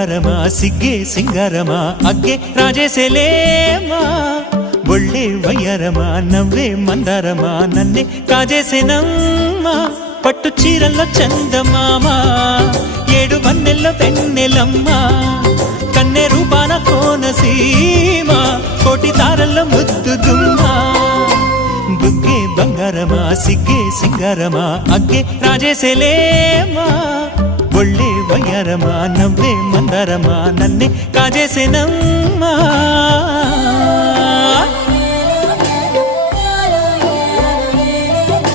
బంగారమా సిగ్గే సింగారమా అగ్గే రాజేసేలేమా ఒళ్ళే వయ్యారమా నవ్వే మందారమా నన్నే కాజేసేనమ్మా పట్టు చీరల్లో చందమామా ఏడు వన్నెల్లో వెన్నెలమ్మా కన్నె రూపాన కోనసీమ కోటి తారల్లో ముద్దుదుమ్మా బుగ్గే బంగారమా సిగ్గే సింగారమా అగ్గే రాజేసేలేమా ఒళ్ళే వయ్యారమా నవ్వే మందారమా నన్నే కాజేసేనమ్మా